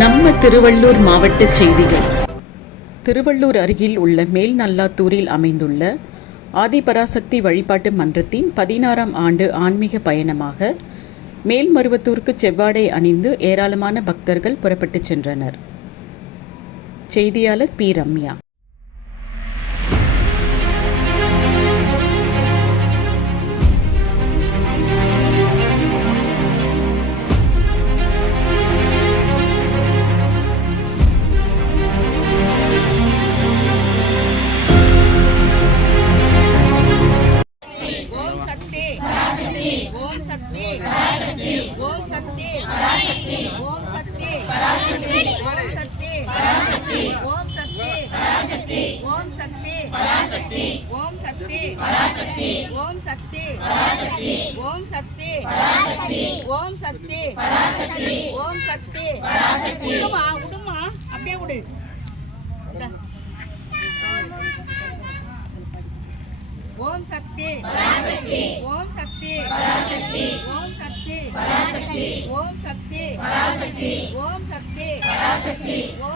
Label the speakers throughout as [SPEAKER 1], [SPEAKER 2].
[SPEAKER 1] நம்ம திருவள்ளூர் மாவட்ட செய்திகள். திருவள்ளூர் அருகில் உள்ள மேல்நல்லாத்தூரில் அமைந்துள்ள ஆதிபராசக்தி வழிபாட்டு மன்றத்தின் பதினாறாம் ஆண்டு ஆன்மீக பயணமாக மேல்மருவத்தூருக்கு செவ்வாடை அணிந்து ஏராளமான பக்தர்கள் புறப்பட்டுச் சென்றனர். செய்தியாளர் பி. ரம்யா.
[SPEAKER 2] பராசக்தி ஓம் சக்தி பராசக்தி ஓம் சக்தி பராசக்தி ஓம் சக்தி பராசக்தி ஓம் சக்தி பராசக்தி ஓம் சக்தி பராசக்தி விடுமா விடுமா அப்படியே விடு. ஓம் சக்தி பராசக்தி ஓம் சக்தி பராசக்தி ஓம் சக்தி பராசக்தி ஓம் சக்தி பராசக்தி ஓம் சக்தி பராசக்தி ஓம்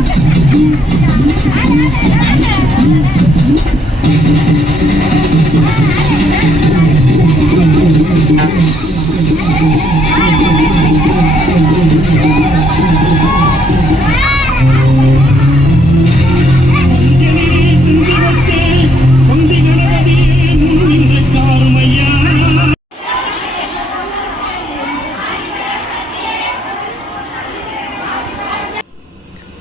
[SPEAKER 3] Thank you.